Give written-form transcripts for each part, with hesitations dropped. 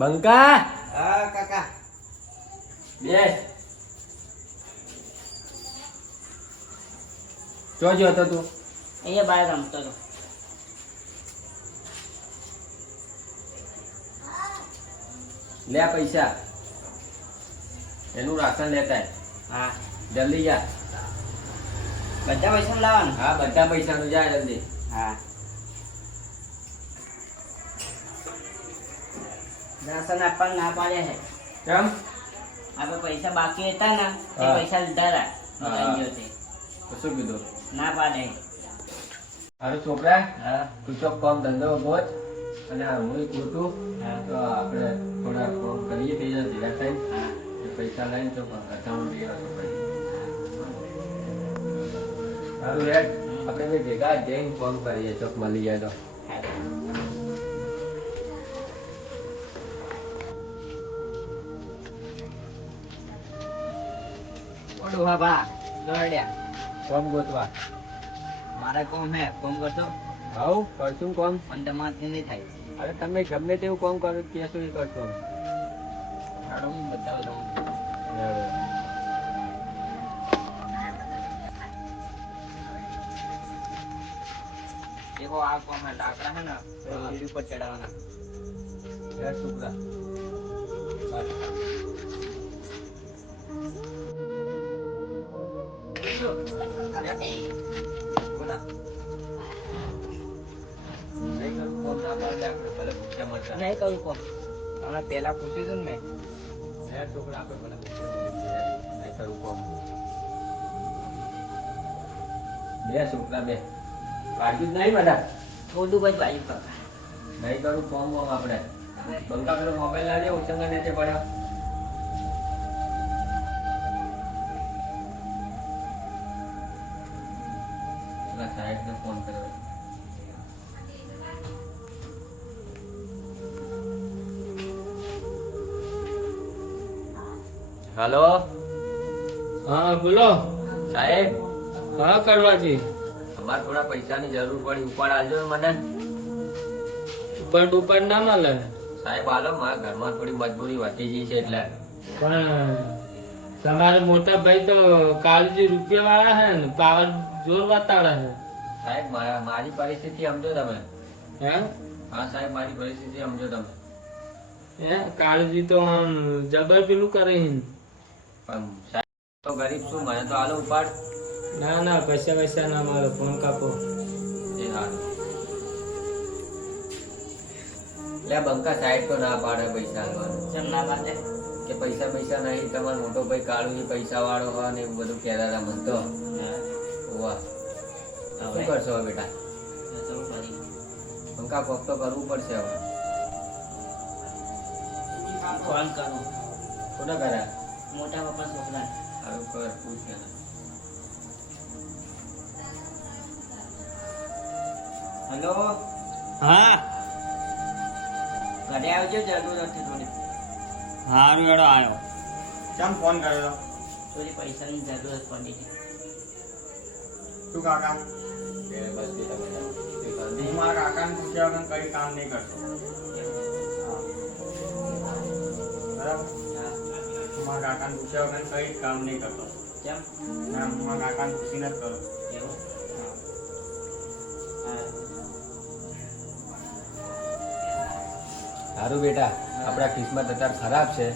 બંકા હા કાકા બેસ જોજો હતો તું અહીંયા બહાર રમતો હતો. લે પૈસા એનું રાશન લેતા હા જલ્દી જા. બધા પૈસા લાવવાનું. હા બધા પૈસાનું જા જલ્દી. હા રાશન આપવાનું ના પાડે છે. કેમ? આપણે પૈસા બાકી હતા ને તે હા. પૈસા લીધા હતા. હા. લઈ ગયો તે. તો શું કીધું? ના પાડે. મારું છોકરા હા તું ચોક કામ ધંધો ગોત અને આ હું ખોટું હા તો આપણે થોડા કામ કરીએ બીજા ભેગા થઈને હા એ પૈસા લઈને તો અકાઉન્ટ ભેગા તો કરીએ. સારું યાર આપણે બે ભેગા જઈને કામ કરીએ ચોક મળી જાય તો. ઓડું હા બા દોડ્યા. કામ ગોતવા મારે કોમ હે કોમ કરશો આવ કરશું કામ. પણ તમારથી નહીં થાય. અરે તમે ગમે તેવું કામ કરો કહેશો એ કરશો. હાડો હું બતાવું તમને. देखो आपको मैं लाकड़ा है ना तो सीढ़ी पर चढ़ाना. યાર છોકરા बोला નહીં કરું કામ ના પાડે આપણે ભલે ભૂખ્યા મરતા. नहीं करूँ को हमें पहला पूछी थी मैं. યાર છોકરા આપણે ભલે ભૂખ્યા મરીએ. નહીં કરું કામ. બે છોકરા બે કાઢ્યું જ નહીં બધા. થોડું બસ બાજુ કાકા. નહીં કરું કામ વામ આપણે બંકા પેલો મોબાઈલ ના દે ઉછંગા નીચે પડ્યો. પેલા સાહેબને ફોન કર્યો. હાલો હા બોલો. સાહેબ હા કરવાજી. અમારે થોડા પૈસાની જરૂર પડી ઉપાડ આલજો ને મને. ઉપર ના મળે. સાહેબ આલો મારા ઘરમાં થોડી મજબૂરી વધી ગઈ છે એટલે. પણ તમારે મોટા ભાઈ તો કાળજી રૂપિયા વાળા હે ને પાવર જોર વાતાળા હે. સાહેબ મારી પરિસ્થિતિ સમજો તમે. હે હા સાહેબ મારી પરિસ્થિતિ સમજો તમે. હે કાળજી તો આમ જબર પેલું કરે હે. પણ સાહેબ તો ગરીબ છું મને તો આલો ઉપાડ. ના ના પૈસા ના મળે ફોન કાપો. એ હારું. લે બંકા સાહેબ તો ના પાડે પૈસા આલવાનું. जब ना पाते કે પૈસા નહીં તમારો મોટો ભાઈ કાળુજી પૈસા વાળો હોય ને એવું બધું કહેતા હતા મને તો. વાહ શું કરશો હવે બેટા? तो बड़ी બંકા કોક તો કરવું પડશે હવે. कौन करूँ કોને કર્યા? मोटा पापा छोकरा. હારું કર પૂછ કે. हेलो હા ઘરે આવજો જરૂર હતી થોડી. હારું એડો આવ્યો. કેમ ફોન કર્યો? થોડી પૈસાની જરૂરત પડી હતી. શું કાકા? કે બસ બેટા બેટા એ ગાંધી. હું મારા કાકાને પૂછ્યા વગર કઈ કામ નહીં કરતો. હા. બરાબર? હા. હું મારા કાકાને પૂછ્યા વગર કઈ કામ નહીં કરતો. કેમ ના, હું મારા કાકાને પૂછીને જ કરું. એવું? હા. હા. હારું બેટા આપણા કિસ્મત અત્યારે ખરાબ છે.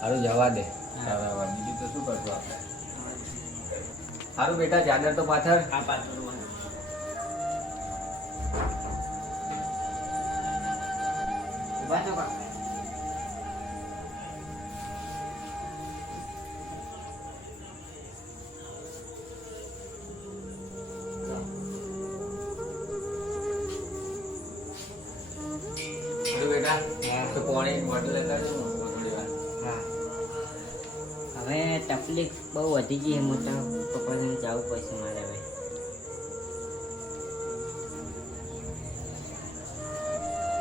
હારું જવા દે. સારા બીજું તો શું કરશું આપણે. હારું બેટા ચાદર તો પાછળ. આ પાછળ હોય. ઊભા થો કાકા. હારું બેટા તો પાણી બોટલ લેતા જાઓ થોડી વાર. હા. હવે તકલીફ બહુ વધી ગઈ છે મોટા પપ્પાને જવું પડશે મારે હવે.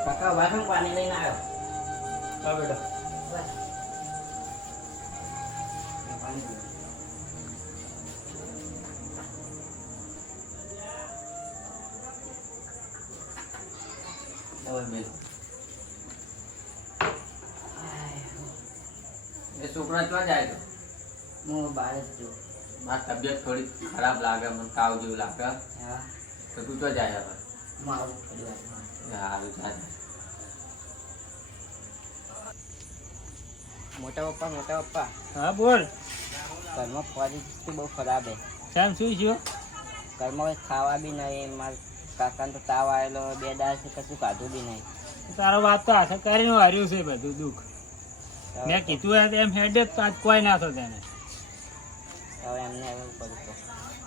કાકા વાસણ પાણી લઈને આવ્યો. હા બેટા. બસ. પાણી પીવું. Double bill. એ છોકરા ક્યાં જાય તો હું બહાર જ છું. મારી તબિયત થોડી ખરાબ લાગે, મને તાવ જેવું લાગે. હા તો તું તો જાય હવે. હું આવું થોડી વારમાં. સારું જાય. મોટા પપ્પા હા બોલ. ઘરમાં પરિસ્થિતિ બહુ ખરાબ છે. સાહેબ શું થયું? ઘરમાં કંઈ ખાવા બી નહીં. મારા કાકાને તો તાવ આવેલો, 2 દાડાથી કશું ખાધું બી નહીં. તારો વાત તો હાથે કરીને હાર્યું છે બધું દુઃખ. મેં કીધું એમ હેડ જ તો આજ કોઈ ના થો તેને. હવે એમને એવું કરું તો.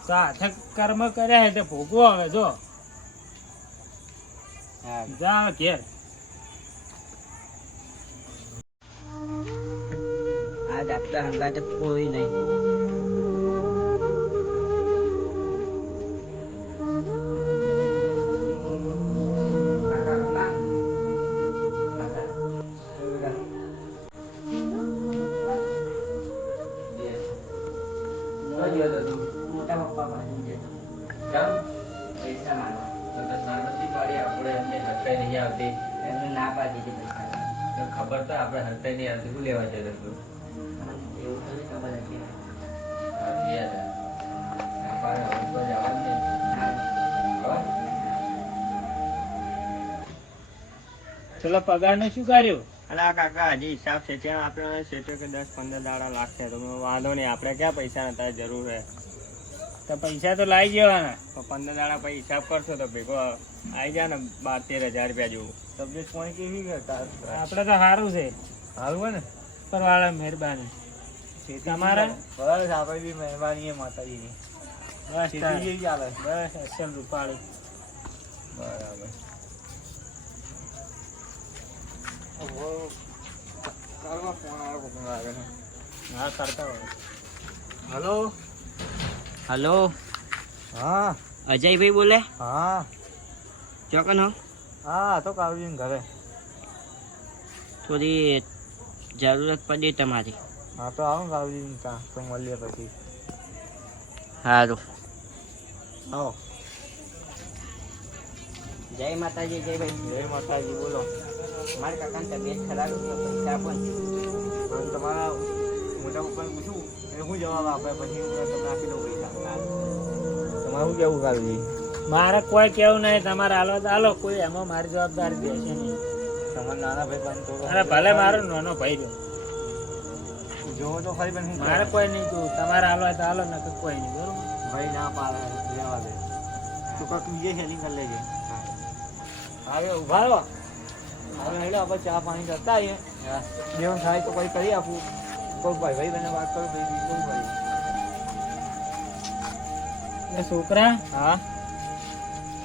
તો હાથે કર્મ કર્યા છે તે ભોગવો હવે જો. હા જા ઘેર. આજ આપણા હંગાતે કોઈ નહીં. મોટા પપ્પા પાસે જતો. પૈસા માંગવા. એમને ના પાડી દીધી પૈસા. ખબર તો આપણે હરતાઈ નહીં આવતી, શું લેવા જતો તું? એવું થોડી ખબર હતી. ચલો પગાર ને શું કર્યું? અલા કાકા હજી હિસાબ છે ત્યાં આપણે સેટો કે 10-15 દાડા લાગશે તો વાંધો નહીં, આપણે ક્યાં પૈસા નથી જરૂર છે. તો પૈસા તો લાવી જવાના. તો 15 દાડા પછી હિસાબ કરશો તો ભેગો આવી જાય ને 12-13 હજાર રૂપિયા જેવું. તબિયત પાણી કેવી કરતા? આપડે તો સારું છે. સારું હોય ને? પરવાળા મહેરબાની. તમારે? બસ આપણે બી મહેરબાની માતાજીની. બસ તાર. ચાલે. બસ અસલ રૂપાળી. બરાબર. હા કરતા હોય. હલો. હલો હા અજયભાઈ બોલે? હા ચોકન હો. હા તો કાવજી ઘરે. થોડી જરૂરત પડી તમારી. હા તો આવો કાવજી ત્યાં તો મળીએ પછી. સારું. આવો. જય માતાજી. જય ભાઈ. જય માતાજી. બોલો. મારા કાકાની તબિયત ખરાબ છે, પૈસા આપો ને. પણ તમારા મોટા પપ્પાને પૂછું એ શું જવાબ આપે પછી હું તમને આપી દઉં પૈસા. તમારું કેવું કાવજી? મારે કોઈ કેવું નહીં, તમારે હાલો તો હાલો, કોઈ એમાં મારી જવાબદારી દેશે નહીં. તમારા નાના ભાઈ પણ તો અરે ભલે મારો નાનો ભાઈ રહ્યો, જોવો તો ખરી પણ હું મારે કોઈ નહીં જોવું. તમારે હાલો હોય તો હાલો, ને તો કોઈ નહીં. બરોબર. ભાઈ ના પાડે લેવા દે. તું કાંક બીજે સેલિંગ કરી લેજે. હવે ઉભા રહો. હવે હેડો આપણે ચા પાણી કરતા આવીએ. જેવું થાય તો કોઈ કરી આપું. કોઈ ભાઈ ભાઈ બને વાત કરું ભાઈ બીજું કરી. એ છોકરા હા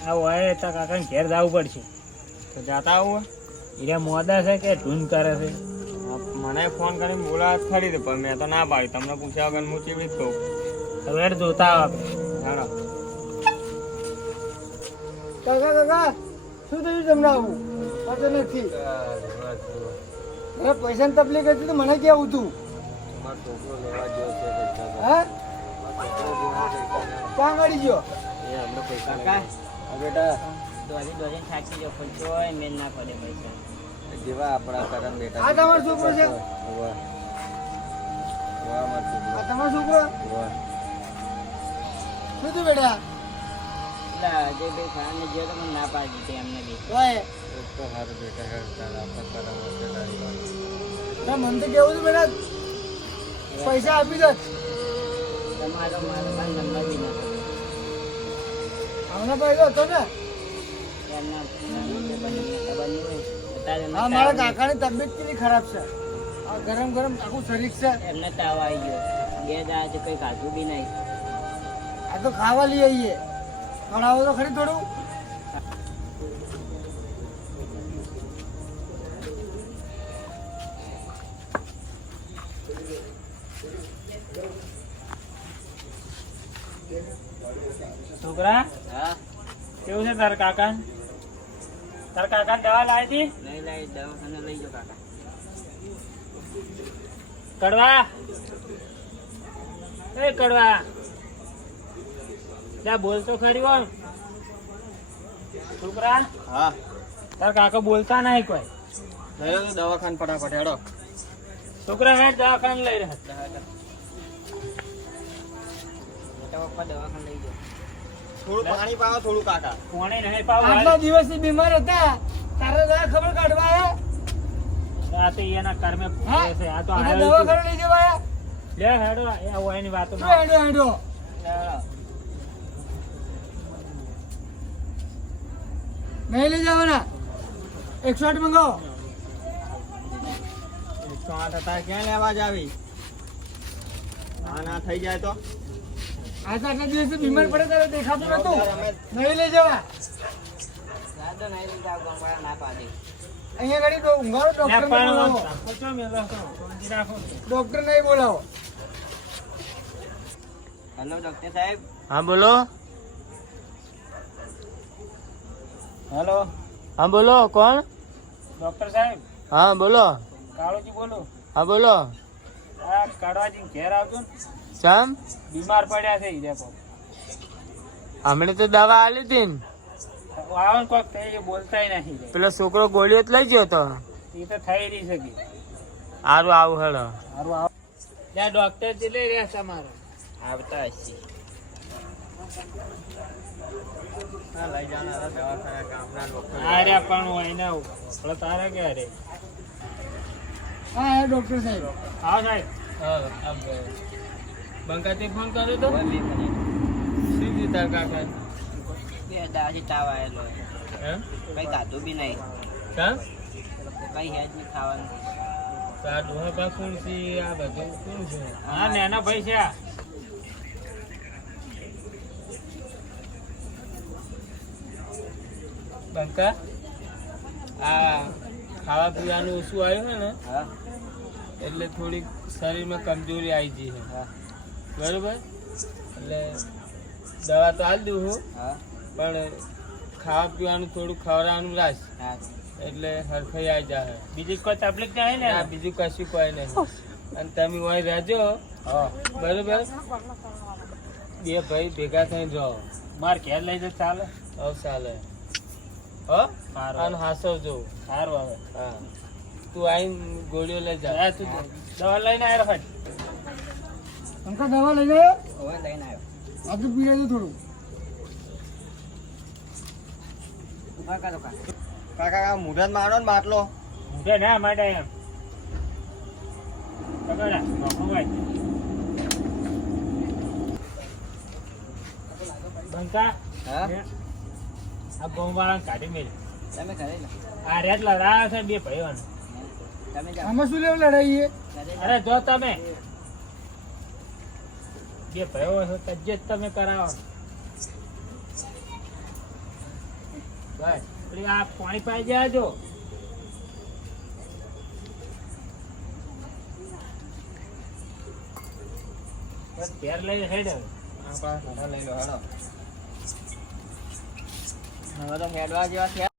આ હોય તો કાકાને ઘેર જવું પડશે. તો જાતા આવું એ મોદા છે કે ધૂન કરે છે? મને ફોન કરીને બોલાવત ખરી દે પણ મેં તો ના પાડી. તમને પૂછ્યા વગર હું ચેવી જ કહું. હવે હેડ જોતા આવો આપણે. હેડો. કાકા શું થયું તમને આવું? તો નથી પૈસાની તકલીફ હતી તો મને કેવું તું? હા ક્યાં ગાડી ગયો? કાકા બેટા દોરી થાકી જાઓ પણ તોય મેલ ના પડે પૈસા. જેવા આપણા કરમ બેટા. આ તમારો છોકરો છે? આ તમારો છોકરો? શું થયું બેટા? પેલા અજયભાઈ ખાને જે તો મને ના પાડી દીધી એમને બી. ઓય સારું બેટા આપણા કરમ મને તો કેવું હતું બેટા પૈસા આપી દો. તમારો મારો પણ નંબર બી નતો. હમણાં પૈસો હતો ને? એમના ખબર નહીં હોય. અત્યારે હા મારા કાકાની તબિયત કેટલી ખરાબ છે. આ ગરમ ગરમ આખું શરીર છે. એમને તાવ આવી ગયો. 2 દાડાથી કંઈ ખાધું બી નહીં. આ તો ખાવા લઈ આવીએ. ખવડાવો તો ખરી થોડું. છોકરા હા કેવું છે તારા કાકા? તારા કાકા દવા લાવી હતી? નહીં લાવી. દવાખાને લઈ જાઓ કાકા. કડવા એ કડવા ત્યાં બોલતો ખરી હોય. છોકરા હા તારા કાકા બોલતા નહીં કોઈ. દવાખાન ફટાફટ હેડો. છોકરા હેડ દવાખાને લઈ રહ્યા મોટા પપ્પા દવાખાને લઈ જાઓ. થોડું પાણી પાવો થોડું કાકા. કોણે નહીં પાવ આટલા દિવસથી બીમાર હતા તારે દવા ખબર કાઢવા આયા? આ તો એના કર્મે હા? છે આ તો એને આવ્યો દવાખાને લઈ જવા આયા? લે હેડો એ હોય એની વાતો શું ના હેડો હેડો? નહીં લઈ જવાના 108 મંગાવો. 108 હતા ક્યાં લેવા જ આવી? ના થઈ જાય તો આ તો આટલા દિવસથી બીમાર પડે ત્યારે દેખાતું નતું. નહીં લઈ જવા. દાદો નહીં લઈ જાઓ, ગોમવાળા ના પાડે. અહીંયા ઘડી તો ઊંઘાડો, ડોક્ટરને બોલાવો. ડોક્ટર નહીં બોલાવો. હેલો ડોક્ટર સાહેબ. હા બોલો હેલો હા બોલો કોણ ડોક્ટર સાહેબ હા બોલો કાળુજી બોલો. હા બોલો આ કાળવાજી ઘેર આવજો ને, શામ બીમાર પડ્યા છે ઈ દેખો. હમણે તો દવા આલી હતી ને આવો ને કોક થઈ બોલતાય નહીં. પેલો છોકરો ગોળીઓ જ લઈ ગયો તો એ તો થઈ રહી શકે. સારું આવું હેડો સારું આવો. ત્યાં ડોક્ટર જે લઈ રહ્યા છે અમારો. આવતા હશે. લઈ જવાના દવાખાના કામના ડોક્ટર. અરે પણ હોય ને આપણે તારે કે અરે હા હા ડોક્ટર સાહેબ. હા સાહેબ હા બંકાથી ફોન કર્યો તો કોઈ બી મને શું થયું તાર કાકા બે દાદી તાવ આવેલો. એમ કઈ ખાધું બી નહીં, શામ કઈ હેજ નહીં ખાવાનું. તાર ડોહા પા કોણ છે આ બધું કોણ છે હા નેના ભાઈ છે આ. બંકા આ ખાવા પીવાનું ઓછું આવ્યું છે ને હા એટલે થોડીક શરીરમાં કમજોરી આવી ગઈ છે હા બરોબર એટલે દવા તો હાલ દઉં હું હા પણ ખાવા પીવાનું થોડું ખવડાવવાનું રાખ હા. એટલે હરખાઈ આવી જાય બીજી કોઈ તકલીફ નહીં ને? ના બીજું કશું કોઈ નહીં અને તમે હોય રહેજો બરોબર બે ભાઈ ભેગા થઈને રહો માર ઘેર લઈ જતો ચાલે? હવ ચાલે હો સારું. અને હાસવજો સારું હવે. હા તું આવીને ગોળીઓ લઈ જા હા, તું દવા લઈને આવ્યો ફટ. અંકલ દવા લઈ ગયો? હવે લઈને આવ્યો. આજુ પી લેજો થોડું. ઉભા કરો કાકા. કાકા મુઢત મારો ને બાટલો. ઊંઘે ના માટે એમ પકડા ભાઈ બંકા હા આ ગોમવાળાને કાઢી મેળ તમે ઘરે લો. આ રેત લડાયા છે બે ભાઈઓને તમે જાઓ. આમાં શું લેવું લડાઈએ? ઘરે જાઓ. અરે જો તમે બે ભાઈઓ છો તજ્જત તમે કરાવો બસ પેલી આ પાણી પાઈ જાજો બસ ઘેર લઈને હેડ હવે. લઈ લો હેડો. હવે તો હેડવા જેવા થયા.